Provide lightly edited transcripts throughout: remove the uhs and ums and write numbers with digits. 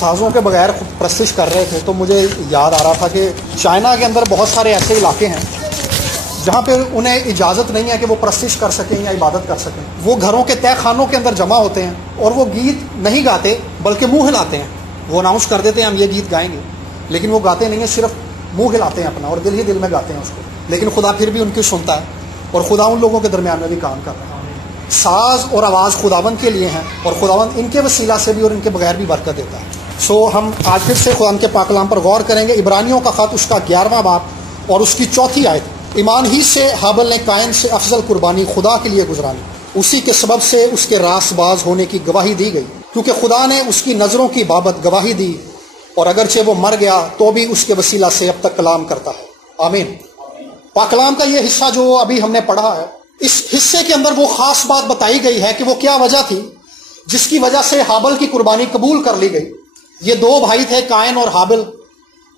سازوں کے بغیر خود پرستش کر رہے تھے تو مجھے یاد آ رہا تھا کہ چائنا کے اندر بہت سارے ایسے علاقے ہیں جہاں پہ انہیں اجازت نہیں ہے کہ وہ پرستش کر سکیں یا عبادت کر سکیں. وہ گھروں کے تہہ خانوں کے اندر جمع ہوتے ہیں اور وہ گیت نہیں گاتے بلکہ منہ ہلاتے ہیں. وہ اناؤنس کر دیتے ہیں ہم یہ گیت گائیں گے، لیکن وہ گاتے نہیں ہیں، صرف منہ ہلاتے ہیں اپنا اور دل ہی دل میں گاتے ہیں اس کو. لیکن خدا پھر بھی ان کی سنتا ہے اور خدا ان لوگوں کے درمیان میں بھی کام کر رہا ہے. ساز اور آواز خداوند کے لیے ہیں اور خداوند ان کے وسیلہ سے بھی اور ان کے بغیر بھی برکت دیتا ہے. ہم آج پھر سے خداوند کے پاک کلام پر غور کریں گے. عبرانیوں کا خط اس کا 11واں باب اور اس کی 4 آیت. ایمان ہی سے حابل نے قائن سے افضل قربانی خدا کے لیے گزرانی، اسی کے سبب سے اس کے راست باز ہونے کی گواہی دی گئی، کیونکہ خدا نے اس کی نظروں کی بابت گواہی دی، اور اگرچہ وہ مر گیا تو بھی اس کے وسیلہ سے اب تک کلام کرتا ہے. آمین. پاک کلام کا یہ حصہ جو ابھی ہم نے پڑھا ہے، اس حصے کے اندر وہ خاص بات بتائی گئی ہے کہ وہ کیا وجہ تھی جس کی وجہ سے حابل کی قربانی قبول کر لی گئی. یہ 2 بھائی تھے، قائن اور حابل،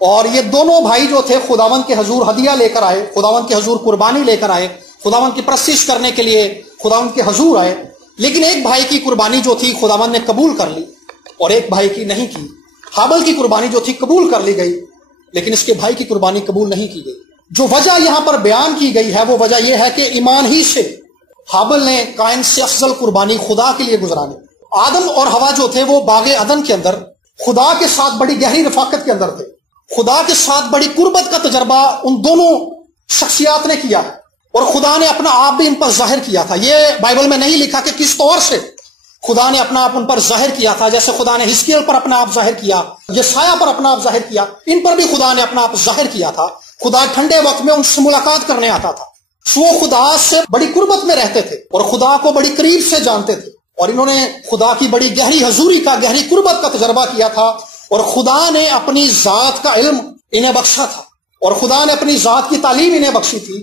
اور یہ دونوں بھائی جو تھے خداوند کے حضور ہدیہ لے کر آئے، خداوند کے حضور قربانی لے کر آئے، خداوند کی پرستش کرنے کے لیے خداوند کے حضور آئے. لیکن ایک بھائی کی قربانی جو تھی خداوند نے قبول کر لی اور ایک بھائی کی نہیں کی. حابل کی قربانی جو تھی قبول کر لی گئی لیکن اس کے بھائی کی قربانی قبول نہیں کی گئی. جو وجہ یہاں پر بیان کی گئی ہے وہ وجہ یہ ہے کہ ایمان ہی سے حابل نے قائن سے افضل قربانی خدا کے لیے گزرانی. آدم اور حوا جو تھے وہ باغ عدن کے اندر خدا کے ساتھ بڑی گہری رفاقت کے اندر تھے. خدا کے ساتھ بڑی قربت کا تجربہ ان دونوں شخصیات نے کیا ہے اور خدا نے اپنا آپ بھی ان پر ظاہر کیا تھا. یہ بائبل میں نہیں لکھا کہ کس طور سے خدا نے اپنا آپ ان پر ظاہر کیا تھا. جیسے خدا نے حزقیل پر اپنا آپ ظاہر کیا، یسایہ پر اپنا آپ ظاہر کیا، ان پر بھی خدا نے اپنا آپ ظاہر کیا تھا. خدا ٹھنڈے وقت میں ان سے ملاقات کرنے آتا تھا. وہ خدا سے بڑی قربت میں رہتے تھے اور خدا کو بڑی قریب سے جانتے تھے، اور انہوں نے خدا کی بڑی گہری حضوری کا، گہری قربت کا تجربہ کیا تھا. اور خدا نے اپنی ذات کا علم انہیں بخشا تھا اور خدا نے اپنی ذات کی تعلیم انہیں بخشی تھی.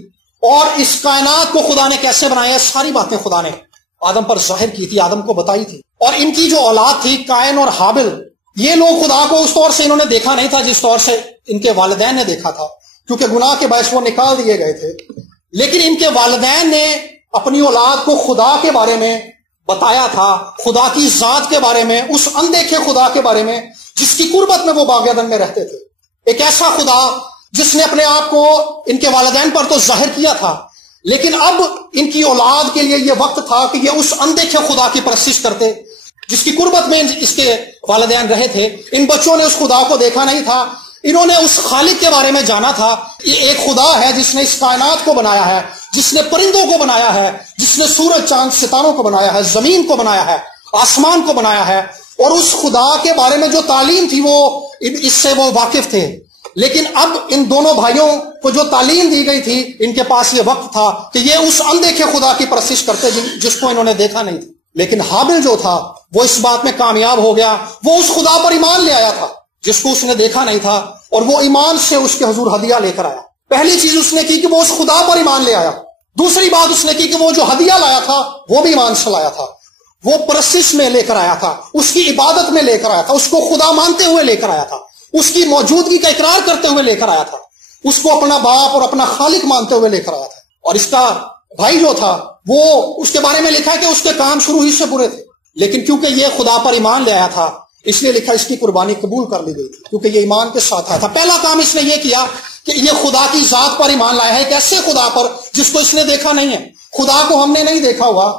اور اس کائنات کو خدا نے کیسے بنایا، ساری باتیں خدا نے آدم پر ظاہر کی تھی، آدم کو بتائی تھی. اور ان کی جو اولاد تھی قائن اور حابل، یہ لوگ خدا کو اس طور سے انہوں نے دیکھا نہیں تھا جس طور سے ان کے والدین نے دیکھا تھا، کیونکہ گناہ کے باعث وہ نکال دیے گئے تھے. لیکن ان کے والدین نے اپنی اولاد کو خدا کے بارے میں بتایا تھا، خدا کی ذات کے بارے میں، اس اندیکھے خدا کے بارے میں جس کی قربت میں وہ باغ عدن میں رہتے تھے. ایک ایسا خدا جس نے اپنے آپ کو ان کے والدین پر تو ظاہر کیا تھا، لیکن اب ان کی اولاد کے لیے یہ وقت تھا کہ یہ اس اندیکھے خدا کی پرستش کرتے جس کی قربت میں اس کے والدین رہے تھے. ان بچوں نے اس خدا کو دیکھا نہیں تھا، انہوں نے اس خالق کے بارے میں جانا تھا. یہ ایک خدا ہے جس نے اس کائنات کو بنایا ہے، جس نے پرندوں کو بنایا ہے، جس نے سورج چاند ستاروں کو بنایا ہے، زمین کو بنایا ہے، آسمان کو بنایا ہے. اور اس خدا کے بارے میں جو تعلیم تھی وہ اس سے وہ واقف تھے. لیکن اب ان دونوں بھائیوں کو جو تعلیم دی گئی تھی، ان کے پاس یہ وقت تھا کہ یہ اس اندیکھے خدا کی پرستش کرتے جس کو انہوں نے دیکھا نہیں تھا. لیکن حابل جو تھا وہ اس بات میں کامیاب ہو گیا، وہ اس خدا پر ایمان لے آیا تھا جس کو اس نے دیکھا نہیں تھا، اور وہ ایمان سے اس کے حضور ہدیہ لے کر آیا. پہلی چیز اس نے کی کہ وہ اس خدا پر ایمان لے آیا. دوسری بات اس نے کی کہ وہ جو ہدیہ لایا تھا وہ بھی ایمان سے لایا تھا. وہ پرستش میں لے کر آیا تھا، اس کی عبادت میں لے کر آیا تھا، اس کو خدا مانتے ہوئے لے کر آیا تھا، اس کی موجودگی کا اقرار کرتے ہوئے لے کر آیا تھا، اس کو اپنا باپ اور اپنا خالق مانتے ہوئے لے کر آیا تھا. اور اس کا بھائی جو تھا وہ اس کے بارے میں لکھا ہے کہ اس کے کام شروع ہی سے برے تھے، لیکن کیونکہ یہ خدا پر ایمان لے آیا تھا اس لیے لکھا اس کی قربانی قبول کر لی گئی تھی، کیونکہ یہ ایمان کے ساتھ آیا تھا. پہلا کام اس نے یہ کیا کہ یہ خدا کی ذات پر ایمان لایا ہے، ایک ایسے خدا پر جس کو اس نے دیکھا نہیں ہے. خدا کو ہم نے نہیں دیکھا ہوا،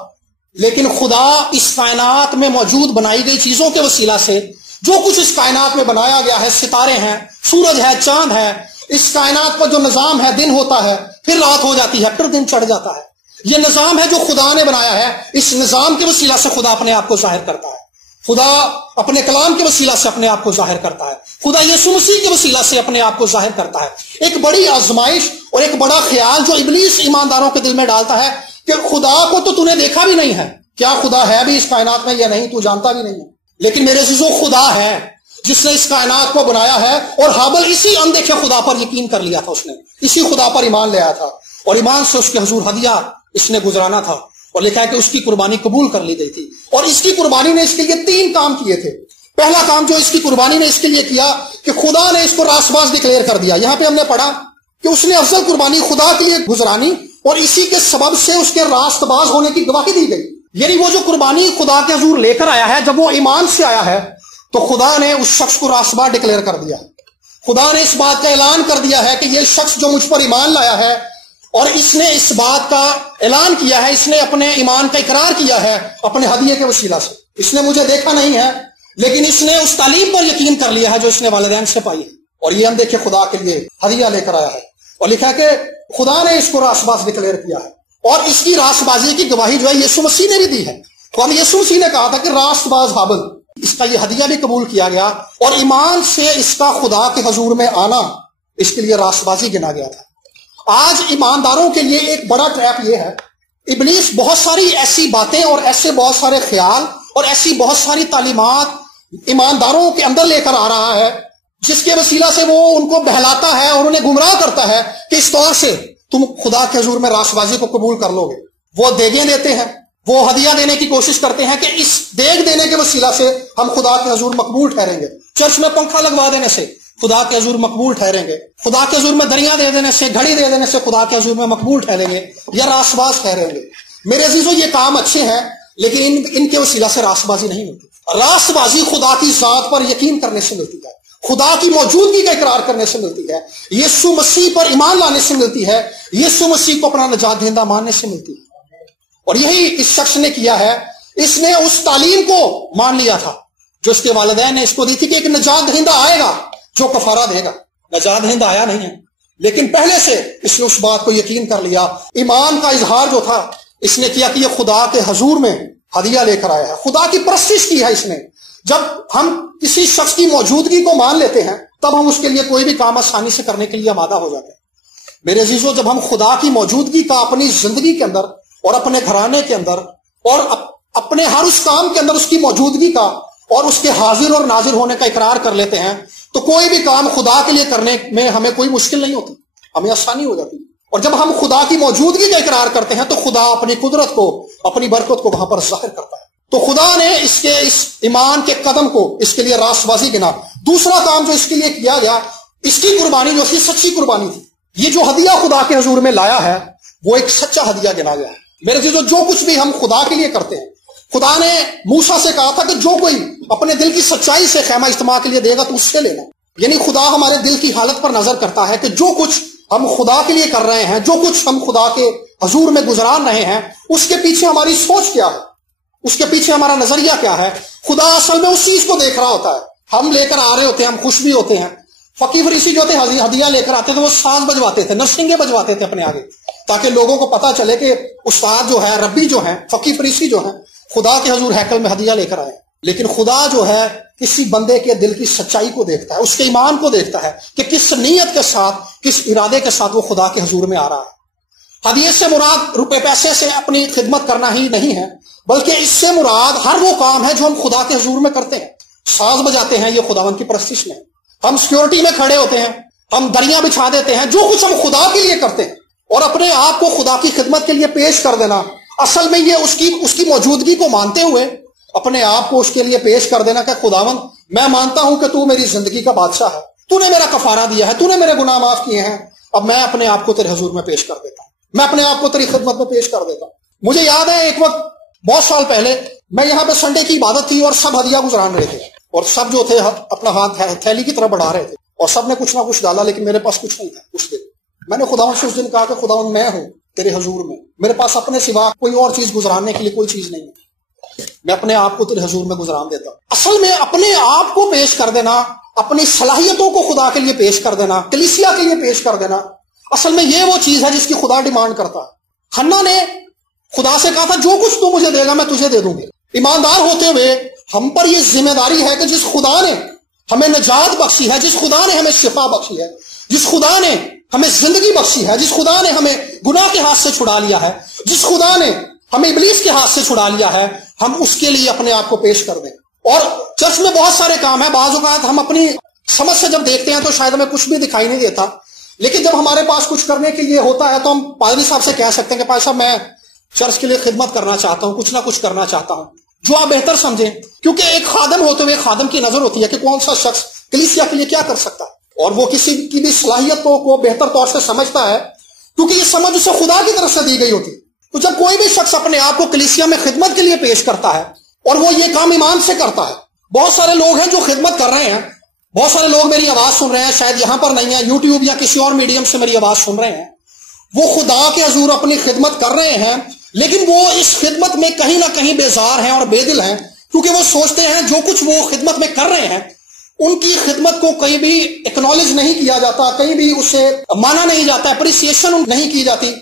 لیکن خدا اس کائنات میں موجود بنائی گئی چیزوں کے وسیلہ سے جو کچھ اس کائنات میں بنایا گیا ہے، ستارے ہیں، سورج ہے، چاند ہے، اس کائنات پر جو نظام ہے، دن ہوتا ہے پھر رات ہو جاتی ہے پھر دن چڑھ جاتا ہے، یہ نظام ہے جو خدا نے بنایا ہے. اس نظام کے وسیلہ سے خدا اپنے آپ کو ظاہر کرتا ہے. خدا اپنے کلام کے وسیلہ سے اپنے آپ کو ظاہر کرتا ہے. خدا یسوع مسیح کے وسیلہ سے اپنے آپ کو ظاہر کرتا ہے. ایک بڑی آزمائش اور ایک بڑا خیال جو ابلیس ایمانداروں کے دل میں ڈالتا ہے کہ خدا کو تو نے دیکھا بھی نہیں ہے، کیا خدا ہے بھی اس کائنات میں یا نہیں، تو جانتا بھی نہیں ہے. لیکن میرے عزیزو خدا ہے جس نے اس کائنات کو بنایا ہے، اور حابل اسی اندیکھے خدا پر یقین کر لیا تھا، اس نے اسی خدا پر ایمان لے آیا تھا اور ایمان سے اس کے حضور ہدیہ اس نے گزرانا تھا. اور لکھا ہے کہ اس کی قربانی قبول کر لی گئی تھی. اور اس کی قربانی نے اس کے لیے 3 کام کیے تھے. پہلا کام جو اس کی قربانی نے اس کے لیے کیا کہ خدا نے اس کو راست باز ڈکلیئر کر دیا. یہاں پہ ہم نے پڑھا کہ اس نے افضل قربانی خدا کے لیے گزرانی اور اسی کے سبب سے اس کے راست باز ہونے کی گواہی دی گئی. یعنی وہ جو قربانی خدا کے حضور لے کر آیا ہے، جب وہ ایمان سے آیا ہے تو خدا نے اس شخص کو راستباز ڈکلیئر کر دیا. خدا نے اس بات کا اعلان کر دیا ہے کہ یہ شخص جو مجھ پر ایمان لایا ہے اور اس نے اس بات کا اعلان کیا ہے, اس نے اپنے ایمان کا اقرار کیا ہے اپنے ہدیے کے وسیلہ سے. اس نے مجھے دیکھا نہیں ہے لیکن اس نے اس تعلیم پر یقین کر لیا ہے جو اس نے والدین سے پائی ہے, اور یہ اندیکھے خدا کے لیے ہدیہ لے کر آیا ہے. اور لکھا ہے کہ خدا نے اس کو راستباز ڈکلیئر کیا ہے, اور اس کی راستبازی کی گواہی جو ہے یسوع مسیح نے بھی دی ہے. تو یسوع مسیح نے کہا تھا کہ راستباز ہابل, اس کا یہ ہدیہ بھی قبول کیا گیا, اور ایمان سے اس کا خدا کے حضور میں آنا اس کے لیے راستبازی گنا گیا تھا. آج ایمانداروں کے لیے ایک بڑا ٹریپ یہ ہے, ابلیس بہت ساری ایسی باتیں اور ایسے بہت سارے خیال اور ایسی بہت ساری تعلیمات ایمانداروں کے اندر لے کر آ رہا ہے جس کے وسیلہ سے وہ ان کو بہلاتا ہے اور انہیں گمراہ کرتا ہے کہ اس طور سے تم خدا کے حضور میں راستبازی کو قبول کر لو گے. وہ دیگیں دیتے ہیں, وہ ہدیہ دینے کی کوشش کرتے ہیں کہ اس دیگ دینے کے وسیلہ سے ہم خدا کے حضور مقبول ٹھہریں گے. چرچ میں پنکھا لگوا دینے سے خدا کے حضور مقبول ٹھہریں گے, خدا کے حضور میں دریاں دے دینے سے, گھڑی دے دینے سے خدا کے حضور میں مقبول ٹھہریں گے یا راستباز ٹھہریں گے. میرے عزیزو, یہ کام اچھے ہیں لیکن ان کے وسیلہ سے راستبازی نہیں ملتی. راستبازی خدا کی ذات پر یقین کرنے سے ملتی ہے, خدا کی موجودگی کا اقرار کرنے سے ملتی ہے, یسوع مسیح پر ایمان لانے سے ملتی ہے, یسوع مسیح کو اپنا نجات دہندہ ماننے سے ملتی ہے. اور یہی اس شخص نے کیا ہے. اس نے اس تعلیم کو مان لیا تھا جو اس کے والدین نے اس کو دی تھی کہ ایک نجات دہندہ آئے گا جو کفارہ دے گا. نجات دہندہ آیا نہیں ہے لیکن پہلے سے اس نے اس بات کو یقین کر لیا. ایمان کا اظہار جو تھا اس نے کیا کہ یہ خدا کے حضور میں ہدیہ لے کر آیا ہے, خدا کی پرستش کی ہے اس نے. جب ہم کسی شخص کی موجودگی کو مان لیتے ہیں تب ہم اس کے لیے کوئی بھی کام آسانی سے کرنے کے لیے آمادہ ہو جاتے ہیں. میرے عزیزو, جب ہم خدا کی موجودگی کا اپنی زندگی کے اندر اور اپنے گھرانے کے اندر اور اپنے ہر اس کام کے اندر اس کی موجودگی کا اور اس کے حاضر اور ناظر ہونے کا اقرار کر لیتے ہیں تو کوئی بھی کام خدا کے لیے کرنے میں ہمیں کوئی مشکل نہیں ہوتی, ہمیں آسانی ہو جاتی. اور جب ہم خدا کی موجودگی کا اقرار کرتے ہیں تو خدا اپنی قدرت کو, اپنی برکت کو وہاں پر ظاہر کرتا ہے. تو خدا نے اس ایمان کے قدم کو اس کے لیے راستبازی گنا. دوسرا کام جو اس کے لیے کیا گیا, اس کی قربانی جو تھی سچی قربانی تھی. یہ جو ہدیہ خدا کے حضور میں لایا ہے وہ ایک سچا ہدیہ گنا گیا ہے. میرے عزیزو, جو کچھ بھی ہم خدا کے لیے کرتے ہیں, خدا نے موسیٰ سے کہا تھا کہ جو کوئی اپنے دل کی سچائی سے خیمہ اجتماع کے لیے دے گا تو اس سے لینا. یعنی خدا ہمارے دل کی حالت پر نظر کرتا ہے کہ جو کچھ ہم خدا کے لیے کر رہے ہیں, جو کچھ ہم خدا کے حضور میں گزران رہے ہیں, اس کے پیچھے ہماری سوچ کیا ہے, اس کے پیچھے ہمارا نظریہ کیا ہے. خدا اصل میں اس چیز کو دیکھ رہا ہوتا ہے. ہم لے کر آ رہے ہوتے ہیں, ہم خوش بھی ہوتے ہیں. فقیر فریسی جو تھے ہدیہ لے کر آتے تھے, وہ ساز بجواتے تھے, نرسنگیں بجواتے تھے اپنے آگے, تاکہ لوگوں کو پتا چلے کہ استاد جو ہے, ربی جو ہیں, فقیر فریسی جو ہیں, خدا کے حضور ہیکل میں ہدیہ لے کر آئے. لیکن خدا جو ہے کسی بندے کے دل کی سچائی کو دیکھتا ہے, اس کے ایمان کو دیکھتا ہے کہ کس نیت کے ساتھ, کس ارادے کے ساتھ وہ خدا کے حضور میں آ رہا ہے. ہدیے سے مراد روپے پیسے سے اپنی خدمت کرنا ہی نہیں ہے, بلکہ اس سے مراد ہر وہ کام ہے جو ہم خدا کے حضور میں کرتے ہیں. ساز بجاتے ہیں, یہ خداوند کی پرستش میں. ہم سیکورٹی میں کھڑے ہوتے ہیں, ہم دریاں بچھا دیتے ہیں, جو کچھ ہم خدا کے لیے کرتے ہیں اور اپنے آپ کو خدا کی خدمت کے لیے پیش کر دینا, اصل میں یہ اس کی موجودگی کو مانتے ہوئے اپنے آپ کو اس کے لیے پیش کر دینا کہ خداوند میں مانتا ہوں کہ تو میری زندگی کا بادشاہ ہے, تو نے میرا کفارہ دیا ہے, تو نے میرے گناہ معاف کیے ہیں, اب میں اپنے آپ کو تیرے حضور میں پیش کر دیتا ہوں, میں اپنے آپ کو تیری خدمت میں پیش کر دیتا ہوں. مجھے یاد ہے ایک وقت بہت سال پہلے میں یہاں پہ سنڈے کی عبادت تھی اور سب ہدیہ گزران رہے تھے, اور سب جو تھے اپنا ہاتھ تھیلی کی طرف بڑھا رہے تھے, اور سب نے کچھ نہ کچھ ڈالا, لیکن میرے پاس کچھ نہیں تھا اس دن. میں نے خداوند سے اس دن کہا کہ خداوند میں ہوں تیرے حضور میں, میرے پاس اپنے سوا کوئی اور چیز گزرانے کے لیے کوئی چیز نہیں ہے, میں اپنے آپ کو تیرے حضور میں گزران دیتا ہوں. اصل میں اپنے آپ کو پیش کر دینا, اپنی صلاحیتوں کو خدا کے لیے پیش کر دینا, کلیسیا کے لیے پیش کر دینا, اصل میں یہ وہ چیز ہے جس کی خدا ڈیمانڈ کرتا ہے. حنا نے خدا سے کہا تھا جو کچھ تو مجھے دے گا میں تجھے دے دوں گی. ایماندار ہوتے ہوئے ہم پر یہ ذمہ داری ہے کہ جس خدا نے ہمیں نجات بخشی ہے, جس خدا نے ہمیں شفا بخشی ہے, جس خدا نے ہمیں زندگی بخشی ہے, جس خدا نے ہمیں گناہ کے ہاتھ سے چھڑا لیا ہے, جس خدا نے ہمیں ابلیس کے ہاتھ سے چھڑا لیا ہے, ہم اس کے لیے اپنے آپ کو پیش کر دیں. اور چرچ میں بہت سارے کام ہیں, بعض اوقات ہم اپنی سمجھ سے جب دیکھتے ہیں تو شاید ہمیں کچھ بھی دکھائی نہیں دیتا, لیکن جب ہمارے پاس کچھ کرنے کے لیے ہوتا ہے تو ہم پادری صاحب سے کہہ سکتے ہیں کہ پادری صاحب میں چرچ کے لیے خدمت کرنا چاہتا ہوں, کچھ نہ کچھ کرنا چاہتا ہوں, جو آپ بہتر سمجھیں. کیونکہ ایک خادم ہوتے ہوئے خادم کی نظر ہوتی ہے کہ کون سا شخص کلیسیا کے لیے کیا کر سکتا ہے, اور وہ کسی کی بھی صلاحیتوں کو بہتر طور سے سمجھتا ہے کیونکہ یہ سمجھ اسے خدا کی طرف سے دی گئی ہوتی. تو جب کوئی بھی شخص اپنے آپ کو کلیسیا میں خدمت کے لیے پیش کرتا ہے اور وہ یہ کام ایمان سے کرتا ہے, بہت سارے لوگ ہیں جو خدمت کر رہے ہیں، بہت سارے لوگ میری آواز سن رہے ہیں، شاید یہاں پر نہیں ہے، یوٹیوب یا کسی اور میڈیم سے میری آواز سن رہے ہیں، وہ خدا کے حضور اپنی خدمت کر رہے ہیں، لیکن وہ اس خدمت میں کہیں نہ کہیں بیزار ہیں اور بے دل ہیں، کیونکہ وہ سوچتے ہیں جو کچھ وہ خدمت میں کر رہے ہیں ان کی خدمت کو کہیں بھی ایکنالج نہیں کیا جاتا، کہیں بھی اسے مانا نہیں جاتا، اپریسیشن نہیں کی جاتی،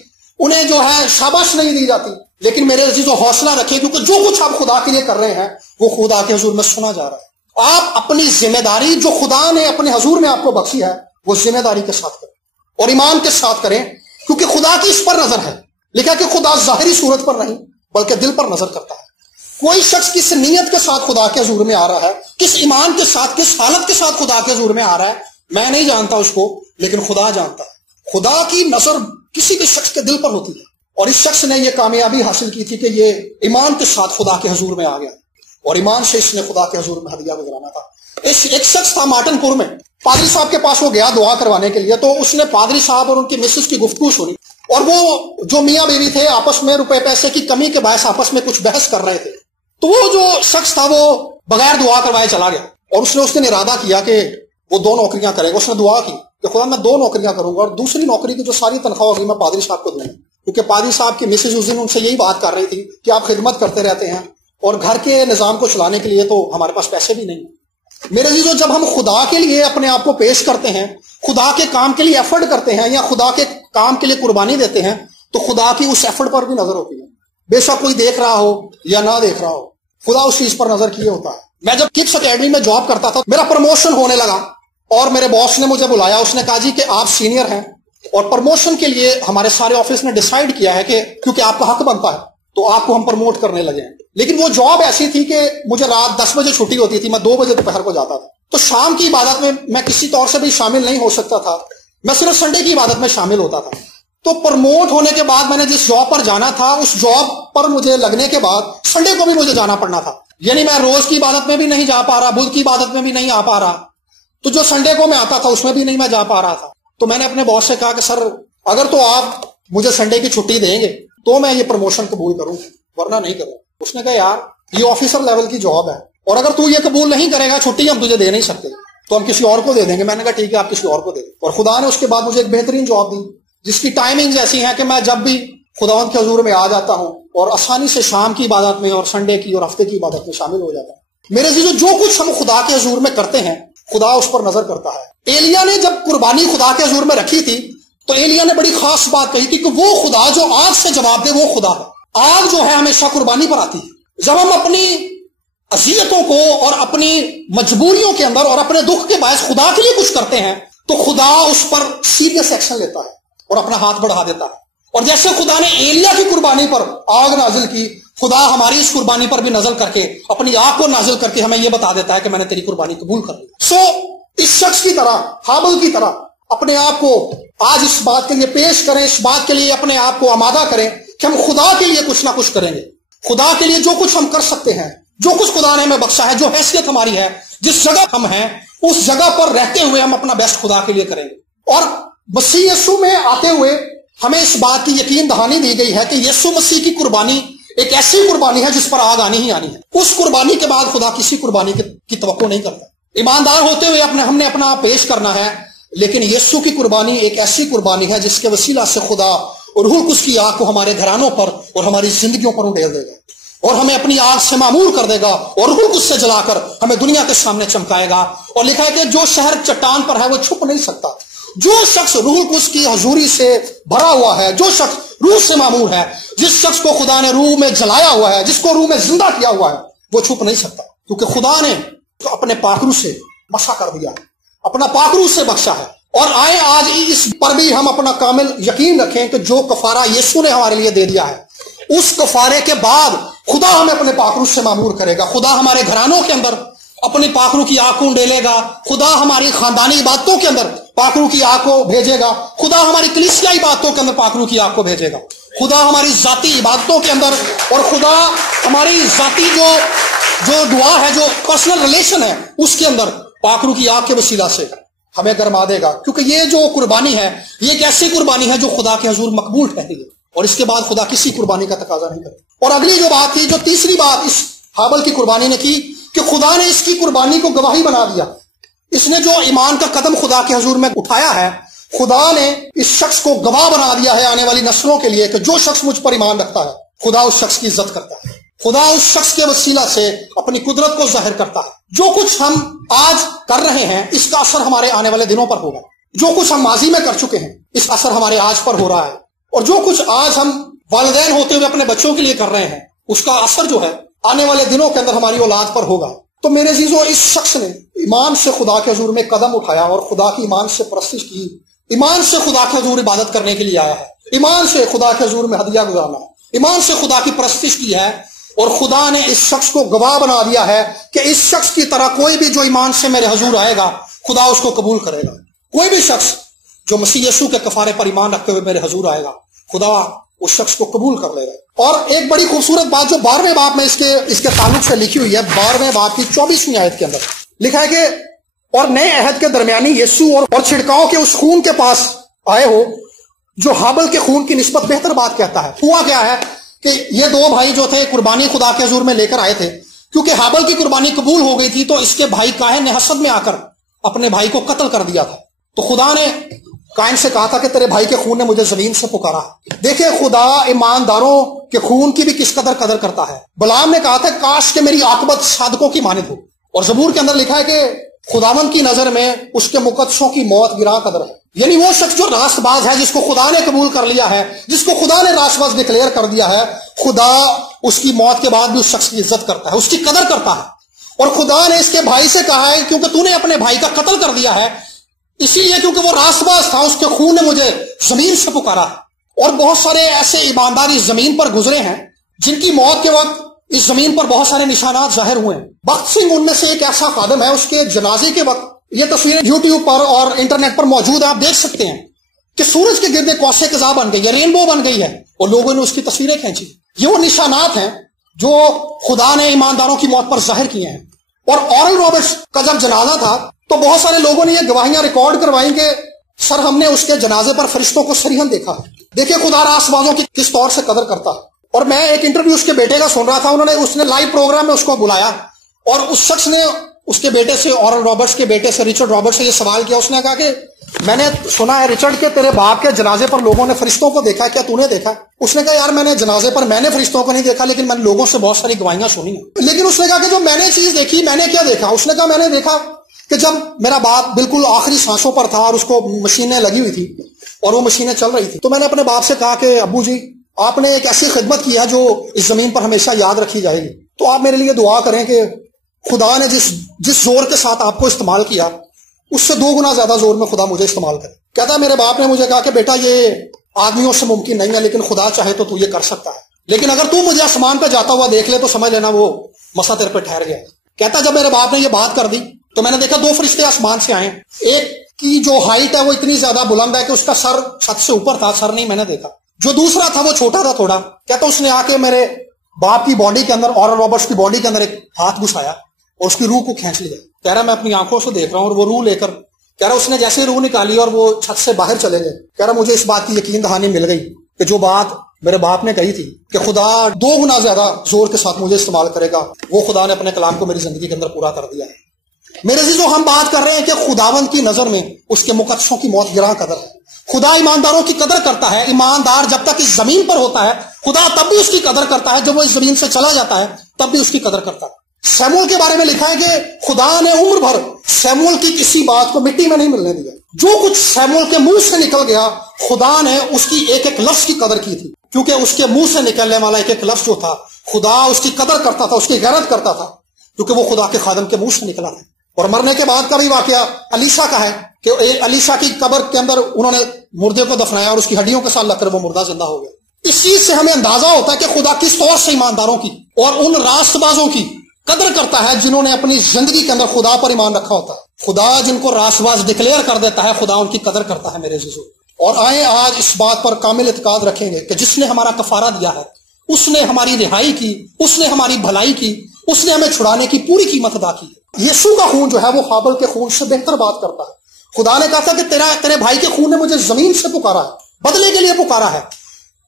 انہیں جو ہے شاباش نہیں دی جاتی۔ لیکن میرے عزیزو حوصلہ رکھیں، کیونکہ جو کچھ آپ خدا کے لیے کر رہے ہیں وہ خدا کے حضور میں سنا جا رہا ہے۔ آپ اپنی ذمہ داری جو خدا نے اپنے حضور میں آپ کو بخشی ہے وہ ذمہ داری کے ساتھ کریں اور ایمان کے ساتھ کریں، کیونکہ خدا کی اس پر نظر ہے۔ لکھا کہ خدا ظاہری صورت پر نہیں بلکہ دل پر نظر کرتا ہے۔ کوئی شخص کس نیت کے ساتھ خدا کے حضور میں آ رہا ہے، کس ایمان کے ساتھ، کس حالت کے ساتھ خدا کے حضور میں آ رہا ہے، میں نہیں جانتا اس کو، لیکن خدا جانتا ہے۔ خدا کی نظر کسی بھی شخص کے دل پر ہوتی ہے، اور اس شخص نے یہ کامیابی حاصل کی تھی کہ یہ ایمان کے ساتھ خدا کے حضور میں آ گیا، اور ایمان سے اس نے خدا کے حضور میں ہدیہ گزرانا تھا۔ ایک شخص تھا مارٹن پور میں، پادری صاحب کے پاس وہ گیا دعا کروانے کے لیے، تو اس نے پادری صاحب اور ان کی مسز کی گفتگو سنی، اور وہ جو میاں بیوی تھے آپس میں روپے پیسے کی کمی کے باعث آپس میں کچھ بحث کر رہے تھے۔ تو وہ جو شخص تھا وہ بغیر دعا کروائے چلا گیا، اور اس نے ارادہ کیا کہ وہ 2 نوکریاں کرے گا۔ اس نے دعا کی کہ خدا میں 2 نوکریاں کروں گا، اور دوسری نوکری کی جو ساری تنخواہ ہوگی میں پادری صاحب کو دوں گا، کیونکہ پادری صاحب کی مسز اس دن ان سے یہی بات کر رہی تھی کہ آپ خدمت کرتے رہتے ہیں اور گھر کے نظام کو چلانے کے لیے تو ہمارے پاس پیسے بھی نہیں ہیں۔ میرے عزیزو، جب ہم خدا کے لیے اپنے آپ کو پیش کرتے ہیں، خدا کے کام کے لیے ایفرٹ کرتے ہیں یا خدا کے کام کے لیے قربانی دیتے ہیں، تو خدا کی اس ایفرٹ پر بھی نظر ہوتی ہے، بے شک کوئی دیکھ رہا ہو یا نہ دیکھ رہا ہو، خدا اس چیز پر نظر کیے ہوتا ہے۔ میں جب ککس اکیڈمی میں جاب کرتا تھا، میرا پروموشن ہونے لگا، اور میرے باس نے مجھے بلایا، اس نے کہا جی کہ آپ سینئر ہیں اور پروموشن کے لیے ہمارے سارے آفس نے ڈیسائیڈ کیا ہے کہ کیونکہ آپ کا حق بنتا ہے تو آپ کو ہم پروموٹ کرنے لگے ہیں۔ لیکن وہ جاب ایسی تھی کہ مجھے رات 10 بجے چھٹی ہوتی تھی، میں 2 بجے دوپہر کو جاتا تھا، تو شام کی عبادت میں کسی طور سے بھی شامل نہیں ہو سکتا تھا، میں صرف سنڈے کی عبادت میں شامل ہوتا تھا۔ تو پروموٹ ہونے کے بعد میں نے جس جاب پر جانا تھا، اس جاب پر مجھے لگنے کے بعد سنڈے کو بھی مجھے جانا پڑنا تھا، یعنی میں روز کی عبادت میں بھی نہیں جا پا رہا، بدھ کی عبادت میں بھی نہیں آ پا رہا، تو جو سنڈے کو میں آتا تھا اس میں بھی نہیں میں جا پا رہا تھا۔ تو میں نے اپنے باس سے کہا کہ سر اگر تو آپ مجھے سنڈے کی چھٹی دیں گے تو میں یہ پروموشن قبول کروں، ورنہ نہیں کروں۔ اس نے کہا یار یہ آفیسر لیول کی جاب ہے، اور اگر تو یہ قبول نہیں کرے گا چھٹی ہم تجھے دے نہیں سکتے، تو ہم کسی اور کو دے دیں گے۔ میں نے کہا ٹھیک ہے آپ کسی اور کو دے دیں، اور خدا نے اس کے بعد مجھے ایک بہترین جاب دی جس کی ٹائمنگز ایسی ہیں کہ میں جب بھی خداوند کے حضور میں آ جاتا ہوں اور آسانی سے شام کی عبادت میں اور سنڈے کی اور ہفتے کی عبادت میں شامل ہو جاتا ہوں۔ میرے عزیزو، جو کچھ ہم خدا کے حضور میں کرتے ہیں خدا اس پر نظر کرتا ہے۔ ایلیا نے جب قربانی خدا کے حضور میں رکھی تھی تو ایلیا نے بڑی خاص بات کہی تھی کہ وہ خدا جو آگ سے جواب دے وہ خدا ہے۔ آگ جو ہے ہمیشہ قربانی پر آتی ہے۔ جب ہم اپنی اذیتوں کو اور اپنی مجبوریوں کے اندر اور اپنے دکھ کے باعث خدا کے لیے کچھ کرتے ہیں تو خدا اس پر سیریس ایکشن لیتا ہے اور اپنا ہاتھ بڑھا دیتا ہے۔ اور جیسے خدا نے ایلیا کی قربانی پر آگ نازل کی، خدا ہماری اس قربانی پر بھی نازل کر کے اپنی آگ کو نازل کر کے ہمیں یہ بتا دیتا ہے کہ میں نے تیری قربانی قبول کر لی۔ اس شخص کی طرح، حابل کی طرح اپنے آپ کو آج اس بات کے لیے پیش کریں، اس بات کے لیے اپنے آپ کو آمادہ کریں کہ ہم خدا کے لیے کچھ نہ کچھ کریں گے۔ خدا کے لیے جو کچھ ہم کر سکتے ہیں، جو کچھ خدا نے ہمیں بخشا ہے، جو حیثیت ہماری ہے، جس جگہ ہم ہیں اس جگہ پر رہتے ہوئے ہم اپنا بیسٹ خدا کے لیے کریں گے۔ اور مسیح یسوع میں آتے ہوئے ہمیں اس بات کی یقین دہانی دی گئی ہے کہ یسوع مسیح کی قربانی ایک ایسی قربانی ہے جس پر آگ آنی ہی آنی ہے۔ اس قربانی کے بعد خدا کسی قربانی کی توقع نہیں کرتا۔ ایماندار ہوتے ہوئے ہم نے اپنا پیش کرنا ہے، لیکن یسوع کی قربانی ایک ایسی قربانی ہے جس کے وسیلہ سے خدا روح القدس کی آگ کو ہمارے گھرانوں پر اور ہماری زندگیوں پر اڈیل دے گا، اور ہمیں اپنی آگ سے معمور کر دے گا، اور روح القدس سے جلا کر ہمیں دنیا کے سامنے چمکائے گا۔ اور لکھا ہے کہ جو شہر چٹان پر ہے وہ چھپ نہیں سکتا۔ جو شخص روح القدس کی حضوری سے بھرا ہوا ہے، جو شخص روح سے معمور ہے، جس شخص کو خدا نے روح میں جلایا ہوا ہے، جس کو روح میں زندہ کیا ہوا ہے، وہ چھپ نہیں سکتا، کیونکہ خدا نے اپنے پاکرو سے مسا کر دیا، اپنا پاکرو سے بخشا ہے۔ اور آئے آج اس پر بھی ہم اپنا کامل یقین رکھیں کہ جو کفارہ یسوع نے ہمارے لیے دے دیا ہے، اس کفارے کے بعد خدا ہمیں اپنے پاکرو سے معمور کرے گا۔ خدا ہمارے گھرانوں کے اندر اپنی پاکرو کی آگ کو ڈالے گا، خدا ہماری خاندانی عبادتوں کے اندر پاکرو کی آگ کو بھیجے گا، خدا ہماری کلیسیائی عبادتوں کے اندر پاکرو کی آگ کو بھیجے گا، خدا ہماری ذاتی عبادتوں کے اندر اور خدا ہماری ذاتی جو دعا ہے، جو پرسنل ریلیشن ہے، اس کے اندر پاکرو کی آگ کے وسیلہ سے ہمیں گرما دے گا، کیونکہ یہ جو قربانی ہے یہ ایک ایسی قربانی ہے جو خدا کے حضور مقبول ٹھہری ہے، اور اس کے بعد خدا کسی قربانی کا تقاضا نہیں کرتا۔ اور اگلی جو بات تھی، جو تیسری بات اس حابل کی قربانی نے کی کہ خدا نے اس کی قربانی کو گواہی بنا دیا. اس نے جو ایمان کا قدم خدا کے حضور میں اٹھایا ہے، خدا نے اس شخص کو گواہ بنا دیا ہے آنے والی نسلوں کے لیے کہ جو شخص مجھ پر ایمان رکھتا ہے خدا اس شخص کی عزت کرتا ہے. خدا اس شخص کے وسیلہ سے اپنی قدرت کو ظاہر کرتا ہے. جو کچھ ہم آج کر رہے ہیں اس کا اثر ہمارے آنے والے دنوں پر ہوگا. جو کچھ ہم ماضی میں کر چکے ہیں اس کا اثر ہمارے آج پر ہو رہا ہے. اور جو کچھ آج ہم والدین ہوتے ہوئے اپنے بچوں کے لیے کر رہے ہیں اس کا اثر جو ہے آنے والے دنوں کے اندر ہماری اولاد پر ہوگا. تو میرے عزیزو، اس شخص نے ایمان سے خدا کے حضور میں قدم اٹھایا اور خدا کی ایمان سے پرستش کی. ایمان سے خدا کے حضور عبادت کرنے کے لیے آیا ہے. ایمان سے خدا کے حضور میں ہدیہ گزارنا ہے. ایمان سے خدا کی پرستش کی ہے. اور خدا نے اس شخص کو گواہ بنا دیا ہے کہ اس شخص کی طرح کوئی بھی جو ایمان سے میرے حضور آئے گا خدا اس کو قبول کرے گا. کوئی بھی شخص جو مسیح یسوع کے کفارے پر ایمان رکھتے ہوئے میرے حضور آئے گا خدا اس شخص کو قبول کر لے گا. اور ایک بڑی خوبصورت بات جو 12ویں باب میں اس کے تعلق سے لکھی ہوئی ہے، 12ویں باب کی 24ویں آیت کے اندر لکھا ہے کہ اور نئے عہد کے درمیانی یسوع اور چھڑکاؤ کے اس خون کے پاس آئے ہو جو ہابل کے خون کی نسبت بہتر بات کہتا ہے. ہوا کیا ہے کہ یہ دو بھائی جو تھے قربانی خدا کے حضور میں لے کر آئے تھے. کیونکہ ہابل کی قربانی قبول ہو گئی تھی تو اس کے بھائی کاہن نے حسد میں آ کر اپنے بھائی کو قتل کر دیا تھا. تو خدا نے کائن سے کہا تھا کہ تیرے بھائی کے خون نے مجھے زمین سے پکارا. دیکھیں خدا ایمانداروں کے خون کی بھی کس قدر کرتا ہے. بلعام نے کہا تھا کاش کہ میری عاقبت صادقوں کی مانند ہو. اور زبور کے اندر لکھا ہے کہ خداوند کی نظر میں اس کے مقدسوں کی موت گراں قدر ہے. یعنی وہ شخص جو راست باز ہے، جس کو خدا نے قبول کر لیا ہے، جس کو خدا نے راست باز ڈکلیئر کر دیا ہے، خدا اس کی موت کے بعد بھی اس شخص کی عزت کرتا ہے، اس کی قدر کرتا ہے. اور خدا نے اس کے بھائی سے کہا ہے کیونکہ تو نے اپنے بھائی کا قتل کر دیا ہے، اسی لیے کیونکہ وہ راست باز تھا اس کے خون نے مجھے زمین سے پکارا. اور بہت سارے ایسے ایماندار اس زمین پر گزرے ہیں جن کی موت کے وقت اس زمین پر بہت سارے نشانات ظاہر ہوئے ہیں. بخت سنگھ ان میں سے ایک ایسا خادم ہے. اس کے جنازے کے وقت یہ تصویریں یوٹیوب پر اور انٹرنیٹ پر موجود ہیں، آپ دیکھ سکتے ہیں کہ سورج کے گرد کوسے قزح بن گئی ہے، رینبو بن گئی ہے اور لوگوں نے اس کی تصویریں کھینچی. یہ وہ نشانات ہیں جو خدا نے ایمانداروں کی موت پر ظاہر کیے ہیں. اور اورل رابرٹس کا جب جنازہ تھا تو بہت سارے لوگوں نے یہ گواہیاں ریکارڈ کروائی کہ سر ہم نے اس کے جنازے پر فرشتوں کو سریحن دیکھا. دیکھیں خدا راست بازوں کی کس طور سے قدر کرتا ہے. اور میں ایک انٹرویو اس کے بیٹے کا سن رہا تھا، اس نے لائیو پروگرام میں اس کو بلایا اور اس شخص نے اس کے بیٹے سے، اورل رابرٹس کے بیٹے سے، رچرڈ رابرٹس سے یہ سوال کیا. اس نے کہا کہ میں نے سنا ہے رچرڈ کہ تیرے باپ کے جنازے پر لوگوں نے فرشتوں کو دیکھا، کیا تو نے دیکھا؟ اس نے کہا یار میں نے جنازے پر میں نے فرشتوں کو نہیں دیکھا لیکن میں نے لوگوں سے بہت ساری گواہیاں سنی ہیں. لیکن اس نے کہا کہ جو میں نے چیز دیکھی میں نے کیا دیکھا؟ اس نے کہا میں نے دیکھا کہ جب میرا باپ بالکل آخری سانسوں پر تھا اور اس کو مشینیں لگی ہوئی تھی اور وہ مشینیں چل رہی تھی، تو میں نے اپنے باپ سے کہا کہ ابو جی آپ نے ایک ایسی خدمت کی ہے جو اس زمین پر ہمیشہ یاد رکھی جائے گی، تو آپ میرے لیے دعا کریں کہ خدا نے جس زور کے ساتھ آپ کو استعمال کیا اس سے 2 گنا زیادہ زور میں خدا مجھے استعمال کرے. کہتا ہے میرے باپ نے مجھے کہا کہ بیٹا یہ آدمیوں سے ممکن نہیں ہے لیکن خدا چاہے تو یہ کر سکتا ہے، لیکن اگر تو مجھے آسمان پہ جاتا ہوا دیکھ لے تو سمجھ لینا وہ مسئلہ تیرے پہ ٹھہر گیا. کہتا جب میرے باپ نے یہ بات کر دی تو میں نے دیکھا 2 فرشتے آسمان سے آئے. ایک کی جو ہائٹ ہے وہ اتنی زیادہ بلند ہے کہ اس کا سر چھت سے اوپر تھا، سر نہیں میں نے دیکھا. جو دوسرا تھا وہ چھوٹا تھا تھوڑا. کہتا اس نے آ کے میرے باپ کی باڈی کے اندر، اورل رابرٹس کی باڈی کے اندر ایک ہاتھ گھسایا اور اس کی روح کو کھینچ لیا. کہہ رہا میں اپنی آنکھوں سے دیکھ رہا ہوں اور وہ روح لے کر، کہہ رہا اس نے جیسے روح نکالی اور وہ چھت سے باہر چلے گئے. کہہ رہا مجھے اس بات کی یقین دہانی مل گئی کہ جو بات میرے باپ نے کہی تھی کہ خدا 2 گنا زیادہ زور کے ساتھ مجھے استعمال کرے گا، وہ خدا نے اپنے کلام کو میری زندگی کے اندر پورا کر دیا ہے. میرے عزیزو ہم بات کر رہے ہیں کہ خداوند کی نظر میں اس کے مقدسوں کی موت گراں قدر ہے. خدا ایمانداروں کی قدر کرتا ہے. ایماندار جب تک اس زمین پر ہوتا ہے خدا تب بھی اس کی قدر کرتا ہے، جب وہ اس زمین سے چلا جاتا ہے تب بھی اس کی قدر کرتا ہے. سیمول کے بارے میں لکھا ہے کہ خدا نے عمر بھر سیمول کی کسی بات کو مٹی میں نہیں ملنے دیا. جو کچھ سیمول کے منہ سے نکل گیا خدا نے اس کی ایک ایک لفظ کی قدر کی تھی، کیونکہ اس کے منہ سے نکلنے والا ایک ایک لفظ جو تھا خدا اس کی قدر کرتا تھا، اس کی غیرت کرتا تھا، کیونکہ وہ خدا کے خادم کے منہ سے نکلا تھا. اور مرنے کے بعد کا بھی واقعہ علیشا کا ہے کہ علیشا کی قبر کے اندر انہوں نے مردے کو دفنایا اور اس کی ہڈیوں کے ساتھ لگ کر وہ مردہ زندہ ہو گیا. اس چیز سے ہمیں اندازہ ہوتا ہے کہ خدا کس طور سے ایمانداروں کی اور ان راست بازوں کی قدر کرتا ہے جنہوں نے اپنی زندگی کے اندر خدا پر ایمان رکھا ہوتا ہے. خدا جن کو راست باز ڈکلیئر کر دیتا ہے خدا ان کی قدر کرتا ہے. میرے عزیزو اور آئیں آج اس بات پر کامل اعتقاد رکھیں گے کہ جس نے ہمارا کفارہ دیا ہے، اس نے ہماری رہائی کی، اس نے ہماری بھلائی کی، اس نے ہمیں چھڑانے کی پوری قیمت ادا کی. یسوع کا خون جو ہے وہ ہابل کے خون سے بہتر بات کرتا ہے. خدا نے کہا تھا کہ تیرے بھائی کے خون نے مجھے زمین سے پکارا ہے، بدلے کے لیے پکارا ہے.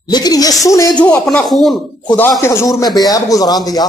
لیکن یسوع نے جو اپنا خون خدا کے حضور میں بے عیب گزران دیا،